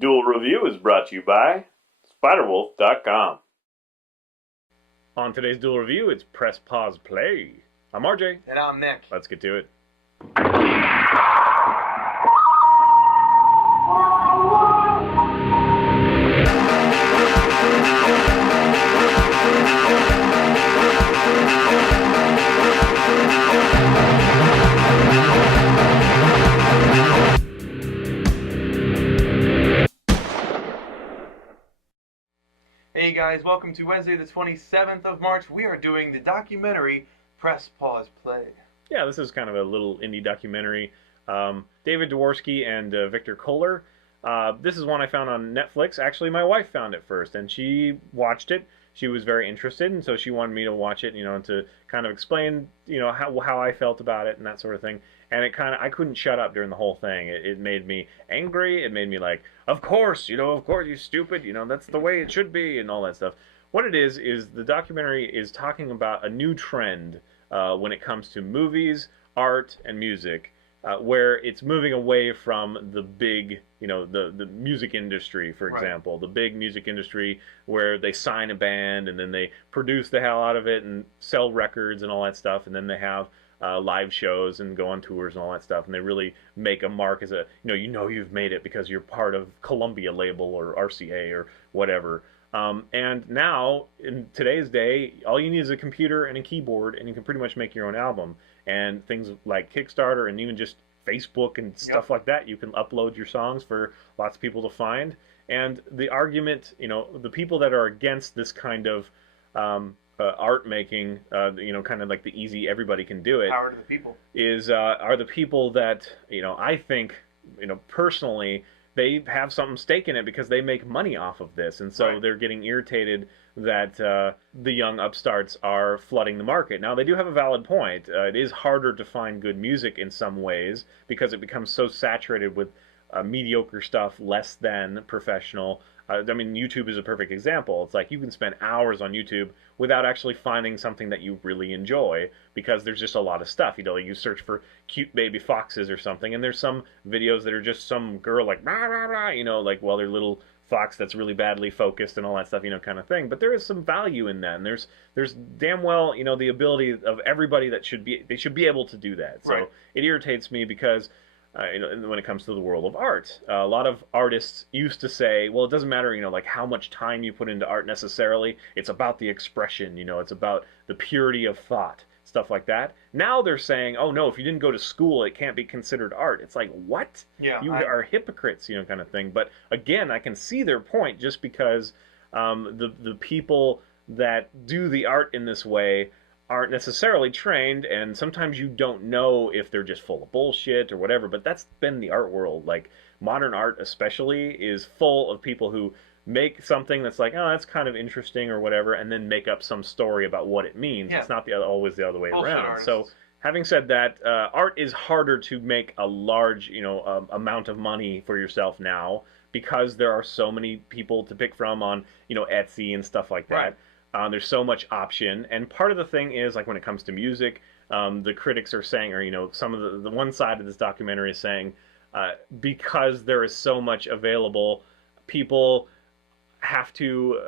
Duel Review is brought to you by SpiderWolf.com. On today's Duel Review, it's Press Pause Play. I'm RJ. And I'm Nick. Let's get to it. Hey guys, welcome to Wednesday the 27th of March. We are doing the documentary Press Pause Play. Yeah, this is kind of a little indie documentary. David Dworsky and Victor Kohler. This is one I found on Netflix. Actually, my wife found it first, and she watched it. She was very interested, and so she wanted me to watch it, and to kind of explain, how I felt about it and that sort of thing. And I couldn't shut up during the whole thing. It made me angry. It made me like, of course, you stupid, that's the way it should be, and all that stuff. What it is the documentary is talking about a new trend when it comes to movies, art, and music, where it's moving away from the big, the music industry, for example. Right. The big music industry where they sign a band and then they produce the hell out of it and sell records and all that stuff, and then they have live shows and go on tours and all that stuff, and they really make a mark as a, you've made it because you're part of Columbia label or RCA or whatever. And now, in today's day, all you need is a computer and a keyboard, and you can pretty much make your own album. And things like Kickstarter and even just Facebook and stuff like that, you can upload your songs for lots of people to find. And the argument, the people that are against this kind of art making, kind of like the easy, everybody can do it. Power to the people. Are the people that, I think, personally, they have some stake in it because they make money off of this, and so they're getting irritated that the young upstarts are flooding the market. Now, they do have a valid point. It is harder to find good music in some ways because it becomes so saturated with mediocre stuff, less than professional. YouTube is a perfect example. It's like you can spend hours on YouTube without actually finding something that you really enjoy because there's just a lot of stuff. You search for cute baby foxes or something, and there's some videos that are just some girl like, rah, rah, rah, like, their little fox that's really badly focused and all that stuff, kind of thing. But there is some value in that, and there's damn well, the ability of everybody that they should be able to do that. So it irritates me because when it comes to the world of art. A lot of artists used to say, well, it doesn't matter, like how much time you put into art necessarily. It's about the expression, it's about the purity of thought, stuff like that. Now they're saying, oh no, if you didn't go to school, it can't be considered art. It's like, what? Yeah, you are hypocrites, kind of thing. But again, I can see their point just because the people that do the art in this way aren't necessarily trained, and sometimes you don't know if they're just full of bullshit or whatever, but that's been the art world. Like, modern art especially is full of people who make something that's like, oh, that's kind of interesting or whatever, and then make up some story about what it means. Yeah. It's not always the other way around. Artists. So, having said that, art is harder to make a large, amount of money for yourself now because there are so many people to pick from on, Etsy and stuff like that. Right. There's so much option, and part of the thing is, like, when it comes to music, the critics are saying, or some of the one side of this documentary is saying, because there is so much available, people have to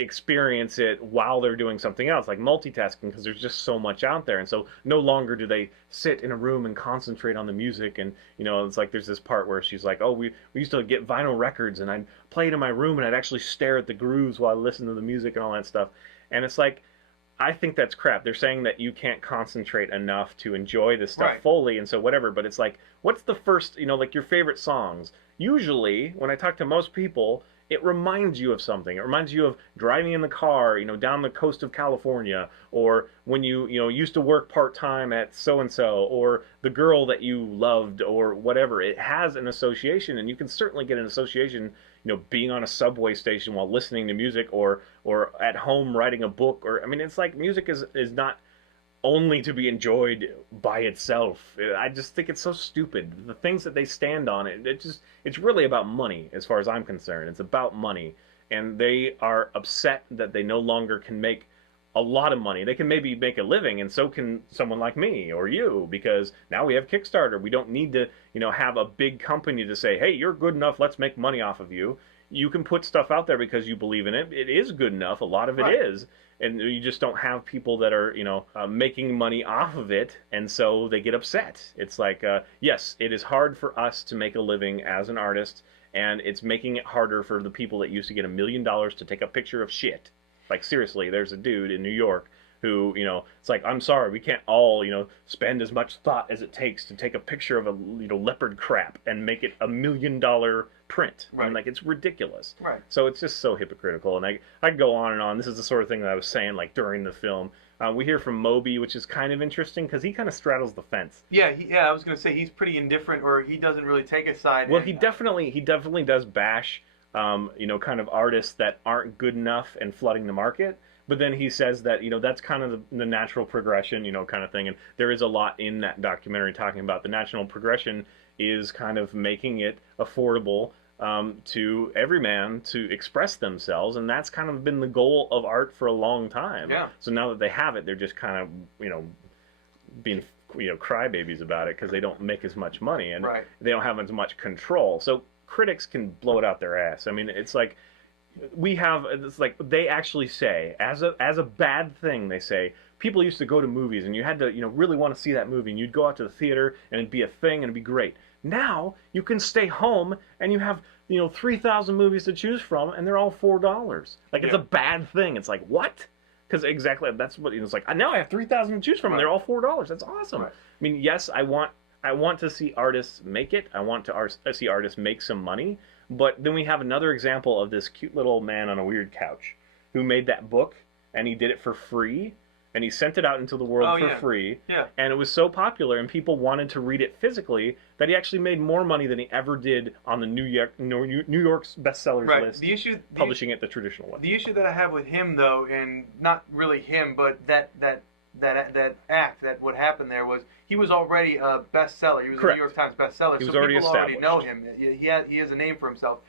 experience it while they're doing something else, like multitasking, because there's just so much out there, and so no longer do they sit in a room and concentrate on the music. And it's like there's this part where she's like, oh, we used to get vinyl records, and I'd play it in my room, and I'd actually stare at the grooves while I listened to the music and all that stuff. And it's like, I think that's crap. They're saying that you can't concentrate enough to enjoy this stuff fully, and so whatever. But it's like, what's the first, like your favorite songs? Usually, when I talk to most people, it reminds you of something. It reminds you of driving in the car, down the coast of California, or when you used to work part-time at so-and-so, or the girl that you loved, or whatever. It has an association, and you can certainly get an association, being on a subway station while listening to music, or at home writing a book, it's like music is not only to be enjoyed by itself. I just think it's so stupid. The things that they stand on, it's really about money as far as I'm concerned. It's about money. And they are upset that they no longer can make a lot of money. They can maybe make a living, and so can someone like me or you, because now we have Kickstarter. We don't need to, have a big company to say, hey, you're good enough, let's make money off of you. You can put stuff out there because you believe in it. It is good enough. A lot of it is. And you just don't have people that are, making money off of it, and so they get upset. It's like, yes, it is hard for us to make a living as an artist, and it's making it harder for the people that used to get $1 million to take a picture of shit. Like, seriously, there's a dude in New York who, it's like, I'm sorry, we can't all, spend as much thought as it takes to take a picture of a, leopard crap and make it $1 million print. Right. I mean, like, it's ridiculous. Right. So it's just so hypocritical. And I could go on and on. This is the sort of thing that I was saying, like, during the film. We hear from Moby, which is kind of interesting because he kind of straddles the fence. Yeah, I was going to say he's pretty indifferent, or he doesn't really take a side. Well, he definitely does bash, kind of artists that aren't good enough and flooding the market. But then he says that, that's kind of the natural progression, kind of thing. And there is a lot in that documentary talking about the natural progression is kind of making it affordable to every man to express themselves. And that's kind of been the goal of art for a long time. Yeah. So now that they have it, they're just kind of, being, crybabies about it because they don't make as much money and they don't have as much control. So critics can blow it out their ass. I mean, it's like, it's like they actually say, as a bad thing, they say, people used to go to movies and you had to, really want to see that movie, and you'd go out to the theater and it'd be a thing and it'd be great. Now you can stay home and you have, 3,000 movies to choose from and they're all $4. Like, it's a bad thing. It's like, what? Because exactly, that's what, it's like, now I have 3,000 to choose from and they're all $4. That's awesome. I mean, yes, I want to see artists make it. I want to see artists make some money. But then we have another example of this cute little man on a weird couch who made that book, and he did it for free, and he sent it out into the world for free. Yeah. And it was so popular, and people wanted to read it physically, that he actually made more money than he ever did on the New York's bestsellers list, publishing it the traditional way. The issue that I have with him, though, and not really him, but that act, that what happened there was he was already a bestseller. He was a New York Times bestseller. He was so already people established. already know him. He has a name for himself.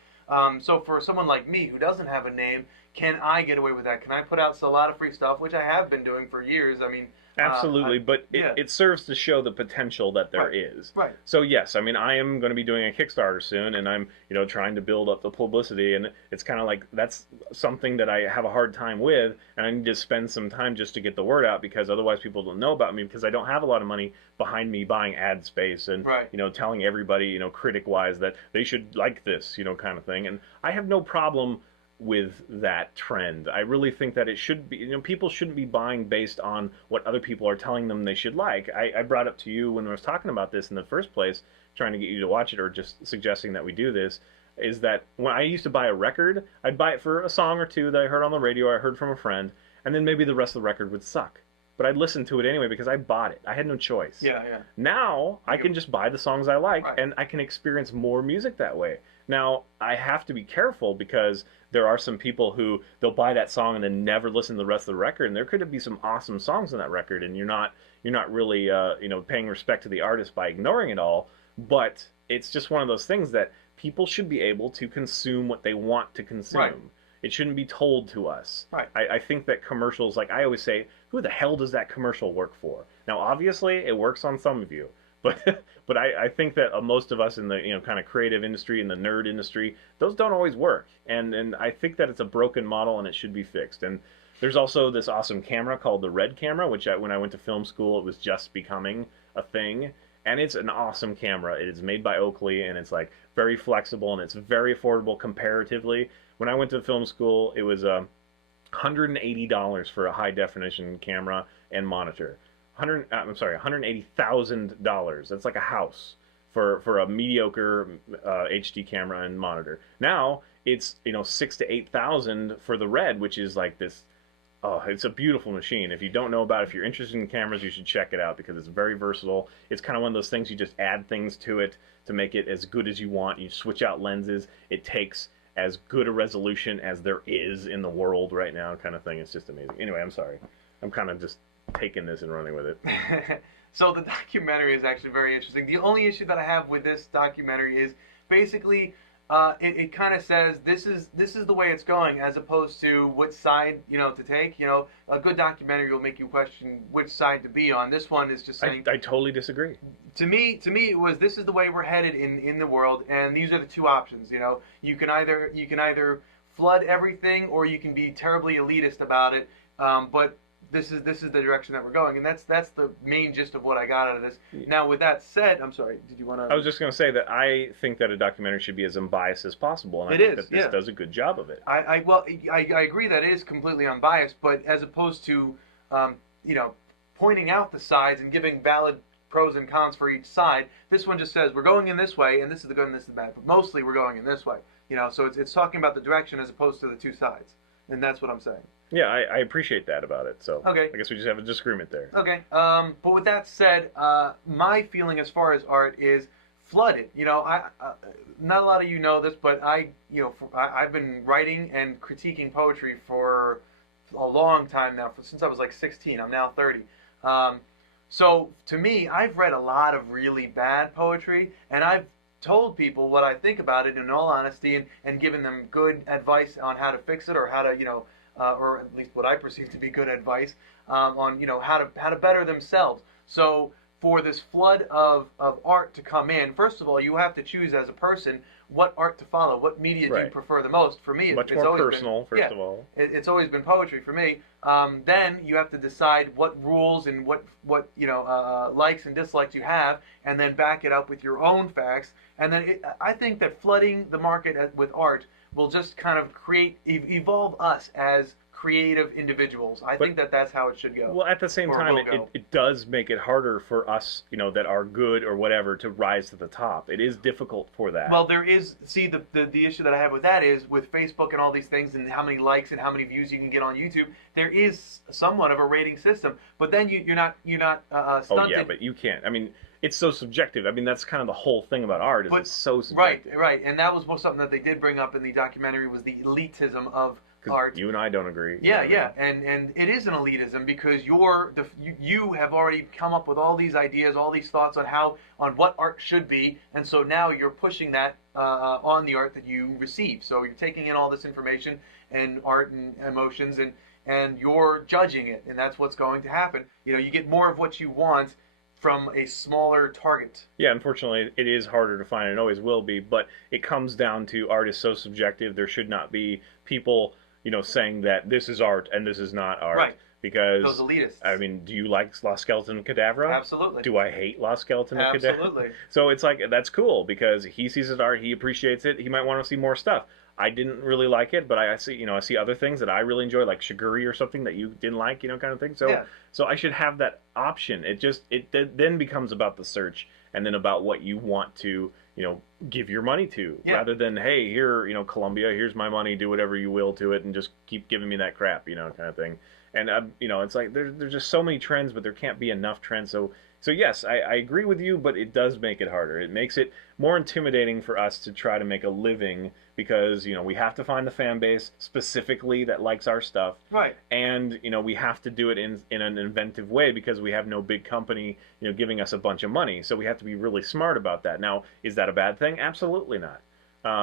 So for someone like me who doesn't have a name, can I get away with that? Can I put out a lot of free stuff, which I have been doing for years? I mean, absolutely, but it serves to show the potential that there is. Right. So yes, I mean, I am going to be doing a Kickstarter soon, and I'm trying to build up the publicity, and it's kind of like that's something that I have a hard time with, and I need to spend some time just to get the word out, because otherwise people don't know about me, because I don't have a lot of money behind me buying ad space and telling everybody critic wise that they should like this kind of thing, and I have no problem with that trend. I really think that it should be, people shouldn't be buying based on what other people are telling them they should like. I brought up to you when I was talking about this in the first place, trying to get you to watch it or just suggesting that we do this, is that when I used to buy a record, I'd buy it for a song or two that I heard on the radio or I heard from a friend, and then maybe the rest of the record would suck. But I'd listen to it anyway because I bought it. I had no choice. Yeah. Now, I can just buy the songs I like, and I can experience more music that way. Now, I have to be careful because there are some people who they'll buy that song and then never listen to the rest of the record, and there could be some awesome songs on that record, and you're not really paying respect to the artist by ignoring it all. But it's just one of those things that people should be able to consume what they want to consume. Right. It shouldn't be told to us. Right. I think that commercials, like I always say, who the hell does that commercial work for? Now, obviously, it works on some of you. But I think that most of us in the kind of creative industry and the nerd industry, those don't always work, and I think that it's a broken model and it should be fixed. And there's also this awesome camera called the Red camera, which when I went to film school, it was just becoming a thing, and it's an awesome camera. It is made by Oakley, and it's like very flexible and it's very affordable comparatively. When I went to film school, it was $180 for a high definition camera and monitor. $180,000. That's like a house for a mediocre HD camera and monitor. Now it's $6,000 to $8,000 for the Red, which is like this. Oh, it's a beautiful machine. If you don't know about it, if you're interested in cameras, you should check it out because it's very versatile. It's kind of one of those things you just add things to it to make it as good as you want. You switch out lenses. It takes as good a resolution as there is in the world right now, kind of thing. It's just amazing. Anyway, I'm sorry. I'm kind of just taking this and running with it. So the documentary is actually very interesting. The only issue that I have with this documentary is basically it kind of says this is the way it's going, as opposed to what side to take. A good documentary will make you question which side to be on. This one is just saying. I totally disagree. To me, it was, this is the way we're headed in the world, and these are the two options. You can either flood everything, or you can be terribly elitist about it. But this is the direction that we're going, and that's the main gist of what I got out of this. Now, with that said, I'm sorry. Did you want to? I was just going to say that I think that a documentary should be as unbiased as possible, and I think that this does a good job of it. I agree that it is completely unbiased, but as opposed to pointing out the sides and giving valid pros and cons for each side, this one just says we're going in this way, and this is the good and this is the bad. But mostly we're going in this way. So it's talking about the direction as opposed to the two sides, and that's what I'm saying. Yeah, I appreciate that about it. So okay. I guess we just have a disagreement there. Okay. But with that said, my feeling as far as art is flooded. Not a lot of you know this, but I've been writing and critiquing poetry for a long time now, since I was like 16. I'm now 30. So to me, I've read a lot of really bad poetry, and I've told people what I think about it in all honesty, and given them good advice on how to fix it, or how to or at least what I perceive to be good advice on how to better themselves. So for this flood of art to come in, first of all, you have to choose as a person what art to follow, what media do you prefer the most. For me, much it's more always personal. Been, first of all, it's always been poetry for me. Then you have to decide what rules and what likes and dislikes you have, and then back it up with your own facts. And then I think that flooding the market with art will just kind of evolve us as creative individuals. I think that's how it should go. Well, at the same time, it does make it harder for us, that are good or whatever, to rise to the top. It is difficult for that. Well, there is, see, the issue that I have with that is, with Facebook and all these things, and how many likes and how many views you can get on YouTube, there is somewhat of a rating system. But then you're not stunted. Oh yeah, but you can't. I mean, it's so subjective. I mean, that's kind of the whole thing about art, is it's so subjective. Right. And that was something that they did bring up in the documentary, was the elitism of art. You and I don't agree. Yeah. And it is an elitism, because you have already come up with all these ideas, all these thoughts on what art should be, and so now you're pushing that on the art that you receive. So you're taking in all this information and art and emotions, and you're judging it, and that's what's going to happen. You get more of what you want from a smaller target. Yeah, unfortunately, it is harder to find, and always will be, but it comes down to art is so subjective. There should not be people, saying that this is art and this is not art. Right. Because those elitists. I mean, do you like La Skeleton Cadavra? Absolutely. Do I hate La Skeleton Cadavra? Absolutely. So it's like, that's cool, because he sees it art, he appreciates it, he might want to see more stuff. I didn't really like it, but I see, I see other things that I really enjoy, like Shiguri or something that you didn't like, kind of thing. So, so I should have that option. It then becomes about the search, and then about what you want to, give your money to, rather than, hey, here, Columbia, here's my money, do whatever you will to it, and just keep giving me that crap, kind of thing. And it's like there's just so many trends, but there can't be enough trends. So yes, I agree with you, but it does make it harder. It makes it more intimidating for us to try to make a living, because we have to find the fan base specifically that likes our stuff, right? And we have to do it in an inventive way, because we have no big company giving us a bunch of money. So we have to be really smart about that. Now, is that a bad thing? Absolutely not.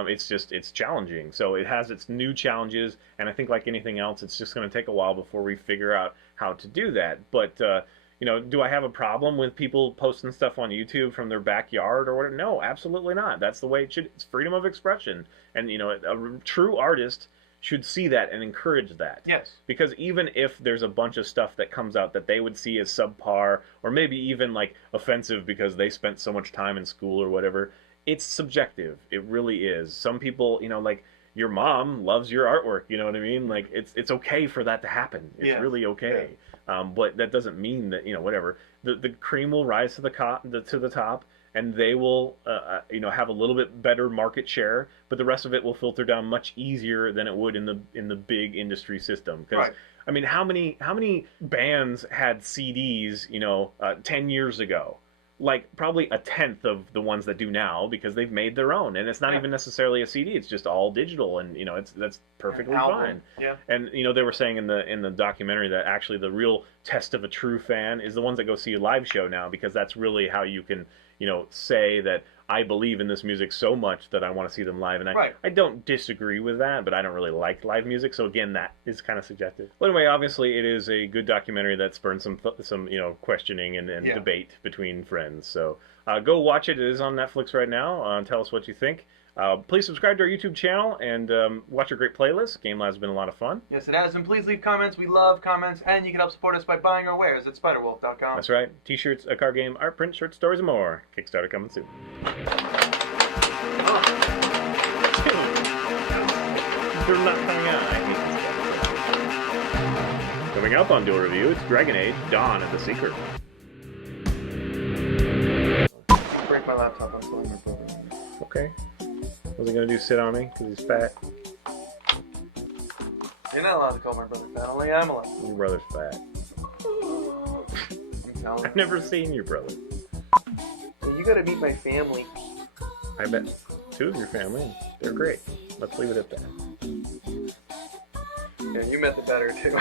It's challenging. So it has its new challenges, and I think, like anything else, it's just going to take a while before we figure out how to do that. But do I have a problem with people posting stuff on YouTube from their backyard or whatever? No, absolutely not. That's the way it should. It's freedom of expression, and a true artist should see that and encourage that. Yes. Because even if there's a bunch of stuff that comes out that they would see as subpar, or maybe even like offensive because they spent so much time in school or whatever, it's subjective. It really is. Some people, like your mom loves your artwork. You know what I mean? Like it's okay for that to happen. It's really okay. Yeah. But that doesn't mean that whatever. The cream will rise to the top, and they will have a little bit better market share, but the rest of it will filter down much easier than it would in the big industry system. Because I mean, how many bands had CDs 10 years ago? Like probably a tenth of the ones that do now, because they've made their own, and it's not even necessarily a CD; it's just all digital, and that's perfectly fine. Yeah. And they were saying in the documentary that actually the real test of a true fan is the ones that go see a live show now, because that's really how you can say that I believe in this music so much that I want to see them live. And I don't disagree with that, but I don't really like live music. So again, that is kind of subjective. But anyway, obviously it is a good documentary that spurned some questioning and debate between friends. So go watch it. It is on Netflix right now. Tell us what you think. Please subscribe to our YouTube channel and watch our great playlist. Game Lab's been a lot of fun. Yes, it has. And please leave comments. We love comments. And you can help support us by buying our wares at spiderwolf.com. That's right. T-shirts, a card game, art print, short stories, and more. Kickstarter coming soon. They're not coming out. I hate this. Coming up on Duel Review, it's Dragon Age, Dawn of the Seeker. Break my laptop. I'm telling my brother. Okay. What's he gonna do? Sit on me because he's fat? You're not allowed to call my brother fat. Only I'm allowed. Your brother's fat. I'm telling I've never seen your brother. you. You gotta meet my family. I bet 2 of your family. They're great. Let's leave it at that. Yeah, you met the better too.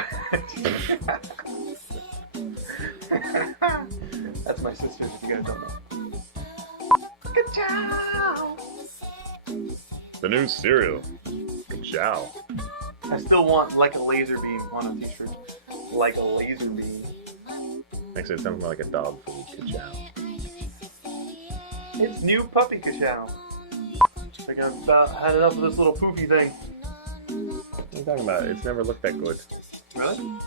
That's my sister, if you guys don't know. Good job. The new cereal. Good jow. I still want like a laser beam on a t-shirt. Like a laser beam. Actually, it sounds more like a dog food. Good jow. It's new puppy ka-chow. I think I've about had enough of this little poofy thing. What are you talking about? It's never looked that good. Really?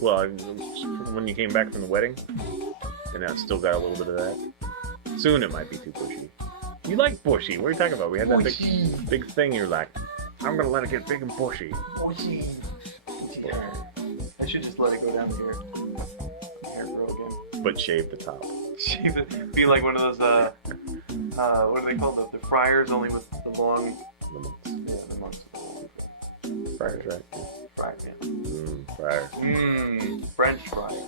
Well, when you came back from the wedding, and now it's still got a little bit of that. Soon it might be too bushy. You like bushy. What are you talking about? We had that big thing you're like, I'm going to let it get big and bushy. Bushy. Yeah. I should just let it go down here. Hair grow again. But shave the top. Shave it. Be like one of those, what are they called? The fryers, only with the long... The monks. Yeah, the monks. Fryers, right? Fryer, man. Fryer. French fries.